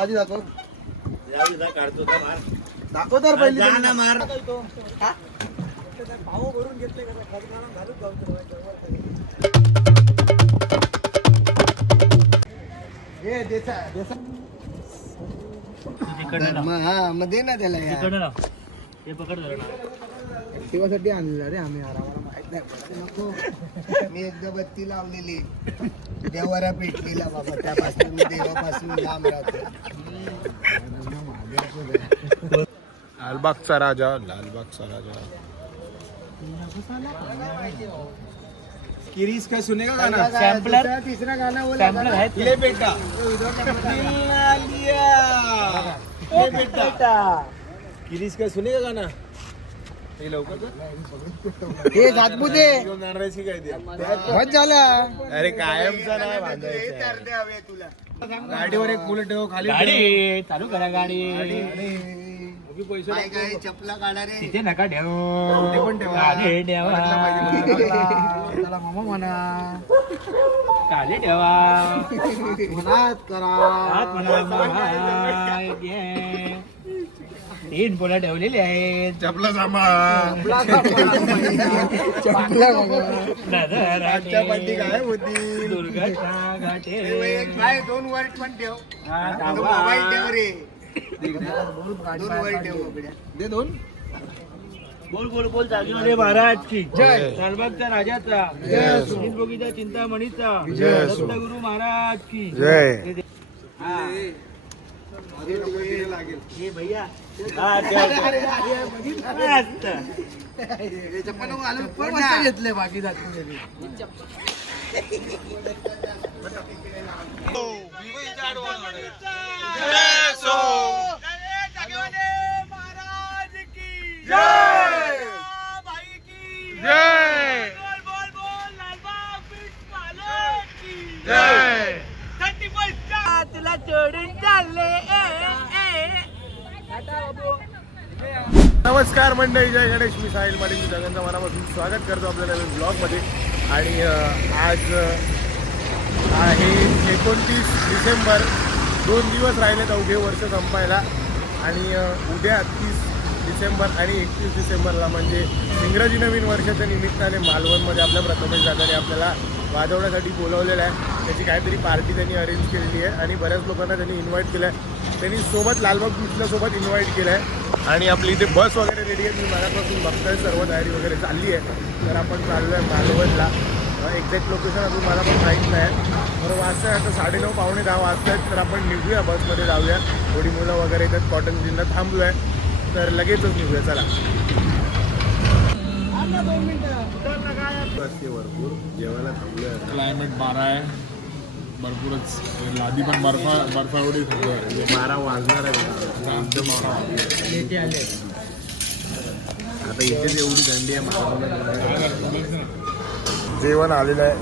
भाजी दाखव. काढतो दाखव तर पहिली जा ना मार. हे? देसा देसा. तिकडे ना मग हा मग दे ना त्याला ते पकड आणलेला रे आम्ही यार आम्हाला माहीत नाही. मी एकदा बत्ती लावलेली. देवारा पेटलेला बाबा त्यापासून मी देवापासून लांब राहतो. लालबागचा राजा लालबागचा राजा. किरीस का सुनेगा गाना? दुसरा, तिसरा गाना बोला सॅम्पलर आहेत ले बेटा. दिला लिया ले बेटा. किरीस का सुनेगा गाना हे लवकर? कर. हे सातपुते नारायची काय ते बस झाला. अरे कायमचा नाही बांधायचा. गाडीवर एक फुलं ठेव खाली गाडी चालू करा गाडी. पैसे काय चपला काढा रे. तिथे नका ठेव. ते पण ठेवा. गाडी ठेवा. त्याला मामा म्हणा. गाडी ठेवा. मनात करा. ये. तीन पोला ठेवलेली आहेत. चपला सामा. आजच्या पाठी काय होती. दुर्घटना घाटे काय दोन वर्ड पण ठेव. हा. मोबाईल रे. दोन वर्ड ठेव. बाबड्या. दे दोन. बोल बोल बोल जागीवाले महाराज की. जय. लालबागच्या राजाचा. जय. चिंतामणीचा. जय. दत्तगुरु महाराज की. जय. हे भैया पण घेतले बाकी जाती जय जय तुला चढून चालले नमस्कार मंडळी जय गणेश मी साहिल माडी मी जगनचा मनापासून स्वागत करतो आपल्या नवीन ब्लॉगमध्ये. आणि आज आहे एकोणतीस डिसेंबर. दोन दिवस राहिले अवघे वर्ष संपायला. आणि उद्या तीस डिसेंबर आणि एकतीस डिसेंबरला म्हणजे इंग्रजी नवीन वर्षाच्या निमित्ताने मालवणमध्ये आपल्या प्रथमेश दादाने आपल्याला वाजवण्यासाठी बोलवलेलं आहे. त्याची काहीतरी पार्टी त्यांनी अरेंज केलेली आहे. आणि बऱ्याच लोकांना त्यांनी इन्व्हाइट केलं आहे. त्यांनी सोबत लालबाग बीचला सोबत इन्व्हाइट केलं आहे. आणि आपली इथे बस वगैरे रेडी आहे. मी मनापासून बघतोय सर्व तयारी वगैरे चालली आहे. तर आपण चाललो आहे मालवणला एक्झॅक्ट लोकेशन अजून मला पण माहीत नाही. बरं वाजता आहे आता साडेनऊ पावणे दहा वाजता आहेत तर आपण निघूया बसमध्ये जाऊया. थोडी मुलं वगैरे येतात कॉटन जिल्हा थांबलो आहे तर लगेचच निघूया चला. बसते भरपूर. जेवायला थांबलो आहे क्लायमेट बारा आहे. भरपूरच. लादी पण बर्फा बर्फा एवढी बारा वाजणार आहे. आता इथेच एवढी थंडी आहे मालवणात जेवण आलेलं आहे.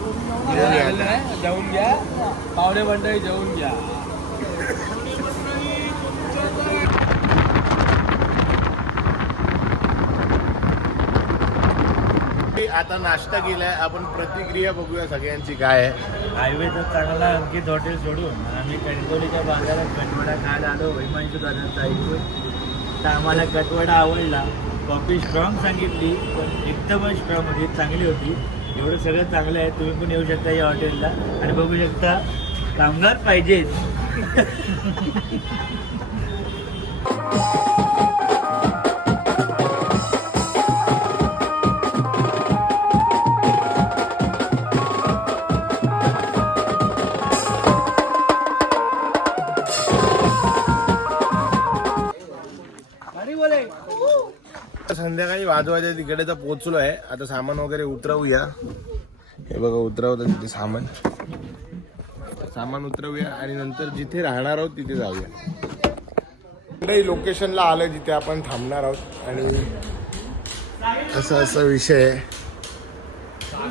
जाऊन घ्या. पावणे मंडळी जाऊन घ्या. आता नाश्ता केलाय आपण प्रतिक्रिया बघूया सगळ्यांची काय आहे. हायवे तर चांगला अंकित हॉटेल सोडून. आम्ही कणकोलीच्या बाजारात कटवडा खायला आलो वैमांशू दादांचा ऐकून तर आम्हाला कटवडा आवडला. कॉफी स्ट्रॉंग सांगितली पण एकदमच स्ट्रॉंग होती चांगली होती. एवढं सगळं चांगलं आहे तुम्ही पण येऊ शकता या हॉटेलला आणि बघू शकता कामगार पाहिजेच संध्याकाळी वाजवायच्या तिकडे तर पोहोचलो आहे आता सामान वगैरे उतरवूया. हे बघा उतरवतं तिथे सामान. सामान उतरवूया आणि नंतर जिथे राहणार आहोत तिथे जाऊया. कुठेही लोकेशनला आलं जिथे आपण थांबणार आहोत. आणि असं असा विषय आहे.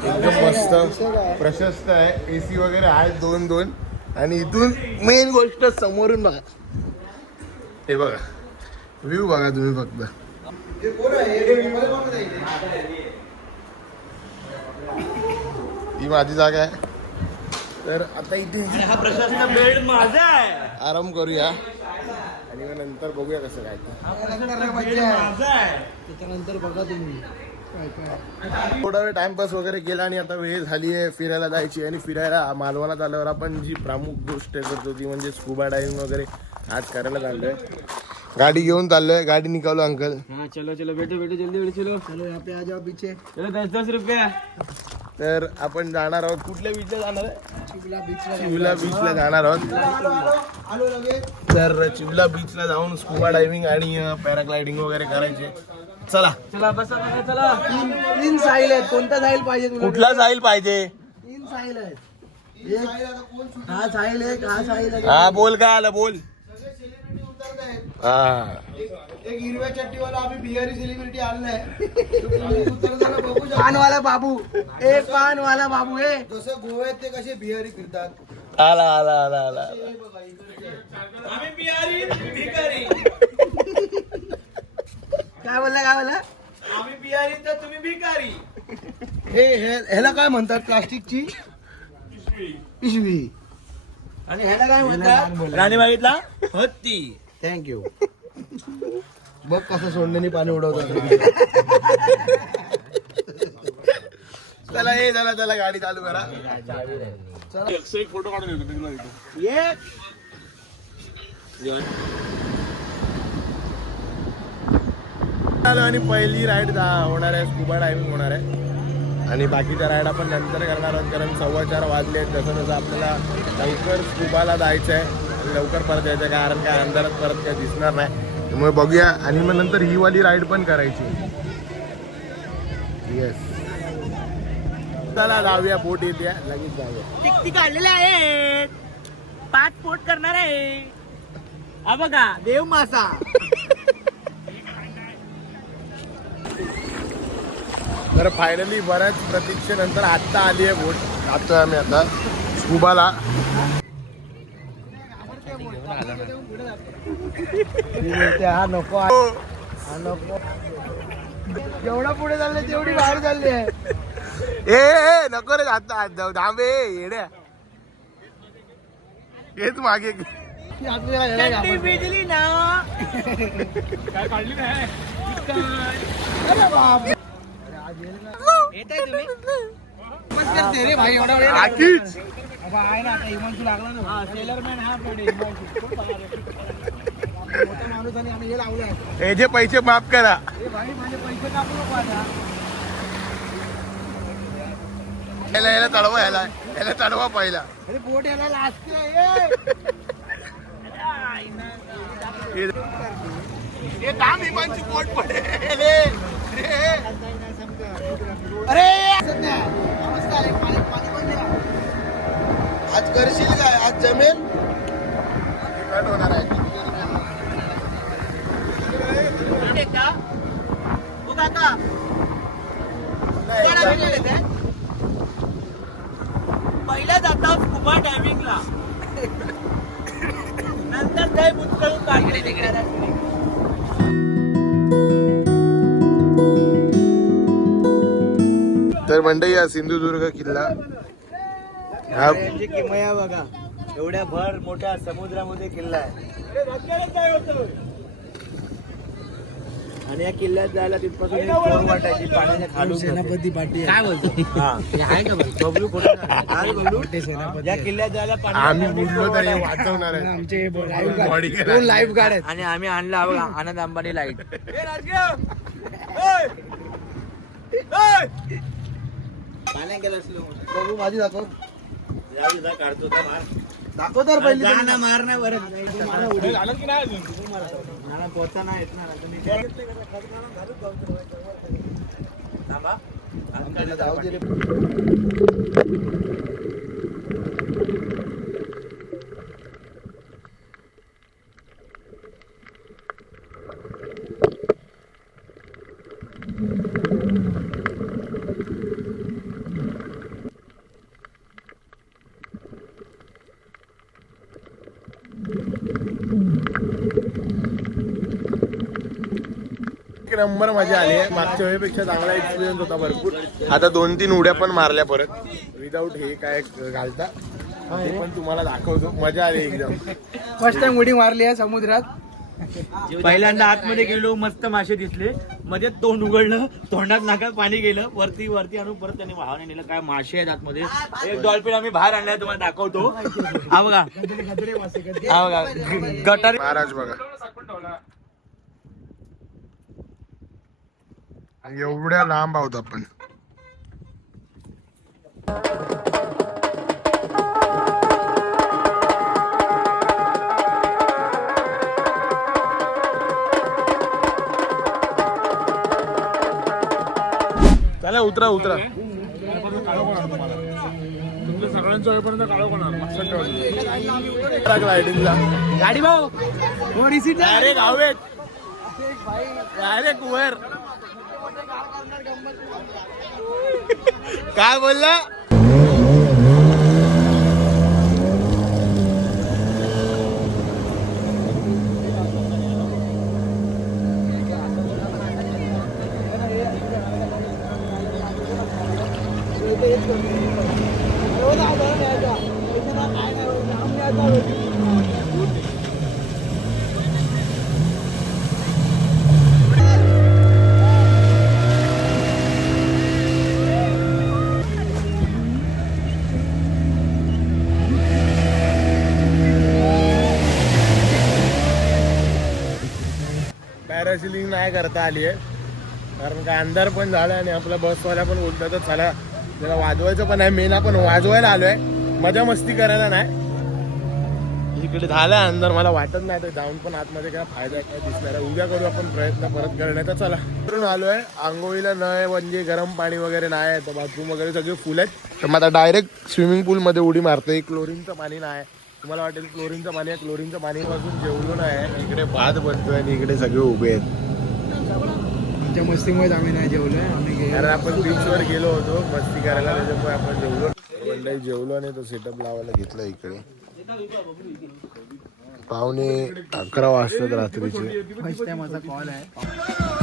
एकदम मस्त प्रशस्त आहे. ए सी वगैरे आहेत दोन दोन. आणि इथून मेन गोष्ट समोरून बघा. हे बघा. व्ह्यू बघा तुम्ही फक्त. ही माझी जागा आहे. तर आता इथे हा प्रशासनाचा बेल्ट माझा आहे. आराम करूया. आणि मग नंतर बघूया कसं काय त्याच्यानंतर बघा तुम्ही. काय काय? थोडा वेळ टाइमपास वगैरे केला आणि आता वेळ झाली आहे फिरायला जायची आणि फिरायला मालवणात आल्यावर आपण जी प्रमुख गोष्ट करतो ती म्हणजे स्कुबा डायव्हिंग वगैरे आज करायला चाललोय. गाडी घेऊन चाललोय. गाडी निकालो अंकल. हाँ चलो चलो. बेटो बेटो जल्दी चलो. चलो यहाँ पे आ जाओ पीछे. चलो दस दस रुपया. तर आपण जाणार आहोत. कुठल्या बीचला जाणार आहे? चिवला बीचला जाणार आहोत. तर चिवला बीचला जाऊन स्कुबा डायव्हिंग आणि पॅराग्लायडिंग वगैरे करायचे. चला. चला बसा बसा चला. तीन तीन साहिल आहेत. कोणता साहिल पाहिजे तुला? कुठला जाईल पाहिजे? तीन साहिल आहेत. एक. हा साहिल एक हा साहिल आहे हा बोल काय आलं? बोल. हा. एक हिरव्या चट्टीवाला आम्ही बिहारी सेलिब्रिटी आणलाय. पानवाला बाबू. ए पानवाला बाबू ए. जसे गोव्यात ते कसे बिहारी फिरतात. आला आला आला आला. आम्ही बिहारी तुम्ही भिकारी. काय बोलला काय बोलला? आम्ही बिहारी तर तुम्ही भिकारी. हे हे- ह्याला काय म्हणतात प्लास्टिकची? पिशवी. आणि ह्याला काय म्हणतात? राणी मागितला? हत्ती. थँक्यू बघ कसं सोडण्याने पाणी उडवतात. चला ये चला चला गाडी चालू करा. एक फोटो काढून येतो. ये. चालू आणि पहिली राईड होणार आहे स्कुबा डायव्हिंग होणार आहे. आणि बाकीच्या राईड आपण नंतर करणार आहोत कारण सव्वा चार वाजले आहेत. जसं जसं आपल्याला लवकर स्कुबाला जायचं आहे लवकर परत यायचं आहे कारण काय अंधारात परत काय दिसणार नाही. त्यामुळे बघूया. आणि मग नंतर ही वाली राईड पण करायची. येस चला जाऊया बोट येते. लगेच जाऊया. काढलेले आहेत. पाच पोट करणार आहे. बघा देव मासा. तर फायनली बऱ्याच प्रतीक्षेनंतर आत्ता आली आहे बोट. जातोय आम्ही आता. स्कुबाला हा नको हा नको जेवढा पुढे चालले तेवढी बाहेर चालली आहे ए नको रे आता धांबे येड्या हेच मागे. बिजली ना. काय काढली नाही अरे बाप येत आहे तुम्ही? नमस्कार रे भाई एवढा वेळ आकीच आहे ना आता हिमांशू लागला ना हा सेलरमॅन हा मोठा माणूस आणि आम्ही हे लावलाय हे जे पैसे माफ करा. भाई माझे पैसे कापू नको आता याला याला चढवा याला याला चढवा पहिला. अरे बोट याला लास्ट हे काम हिमांची पोट पडे अरे! सध्या आज करशील काय? आज जमेल? कट होणार आहे पहिल्या जाता स्कुबा डायव्हिंगला नंतर काय बुचकळून काढले तिकडे. तर मंडई हा सिंधुदुर्ग किल्ला. हा. यांची किमया बघा. एवढ्या भर मोठ्या समुद्रामध्ये किल्ला आहे. आणि या किल्ल्यात जायला तिथपासून एक वाटायची पाण्याच्या खालून सेनापती पाटील. काय बोलतो? हा. आहे का भाई बबलू कुठे काय बबलू मोठे सेनापती या किल्ल्यात जायला आम्ही बुडलो तर हे वाचवणार आहे. आमचे. दोन लाईफ गार्ड आहेत. आणि आम्ही आणला बघा आनंद अंबानी लाइट पाण्या गेला बघू माझी दाखव काढतो दाखव तर पहिली जा तरी. ना मार ना बरं. झालं की नाही अजून मला पोहता नाही येत ना मी थांबा. जाऊ दे रे. नंबर मजा आली आहे. मागच्या वेळेपेक्षा चांगला एक्सपिरियन्स होता भरपूर. आता दोन तीन उड्या पण मारल्या परत. विदाऊट हे काय घालता ते पण तुम्हाला दाखवतो. मजा आली एकदम. फर्स्ट टाइम उडी मारली आहे समुद्रात. पहिल्यांदा आतमध्ये गेलो मस्त मासे दिसले. मध्ये तोंड उघडलं तोंडात नाकात पाणी गेलं. वरती वरती आणून परत त्यांनी वाहने नेलं. काय मासे आहेत आतमध्ये. एक डॉल्फिन आम्ही बाहेर आणलाय तुम्हाला दाखवतो. हा बघा. हा बघा. गटार महाराज बघा. एवढ्या लांब आहोत आपण. चला उतरा उतरा. तुमच्या सगळ्यांचं होईपर्यंत काळो कोणार लक्षात ठेवा रायडिंगला. गाडी भाऊ. डायरेक्ट हवेत डायरेक्ट वर काय बोलला? नाही करता आली आहे? कारण काय अंधार पण झाला आणि आपला बसवाला पण बोलतो तर चला त्याला वाजवायचं पण आहे मेन आपण वाजवायला आलोय. मजा मस्ती करायला नाही. इकडे झालाय अंधार मला वाटत नाही तर जाऊन पण आतमध्ये काय फायदा काय दिसणार आहे. उद्या करू आपण प्रयत्न परत करण्याचा. चला. करून आलोय. आंघोळीला नळ म्हणजे गरम पाणी वगैरे नाही आहे. तर बाथरूम वगैरे सगळे फुल आहेत. तर मग आता डायरेक्ट स्विमिंग पूलमध्ये उडी मारतोय. क्लोरीनचं पाणी नाही. तुम्हाला वाटेल क्लोरीनचं पाणी आहे. क्लोरीनचं पाणी पासून जेवलो नाही इकडे भात बनतोय आणि इकडे सगळे उभे आहेत. आमच्या मस्तीमुळे आम्ही नाही जेवलोय आम्ही कारण आपण बीचवर गेलो होतो मस्ती करायला त्याच्यामुळे आपण जेवलो. मंडळी जेवलो आणि तो सेटअप लावायला घेतला इकडे. पावणे अकरा वाजतात रात्रीचे. फर्स्ट टाइम माझा कॉल आहे.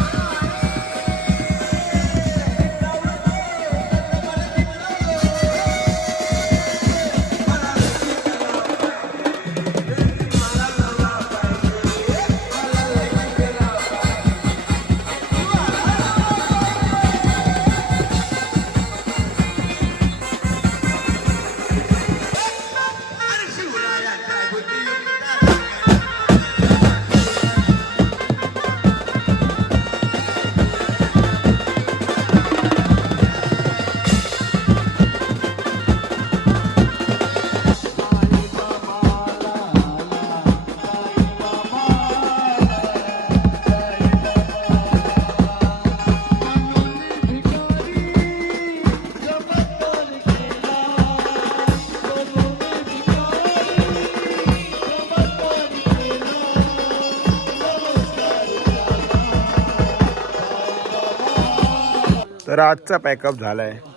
तर आजचा पॅकअप आहे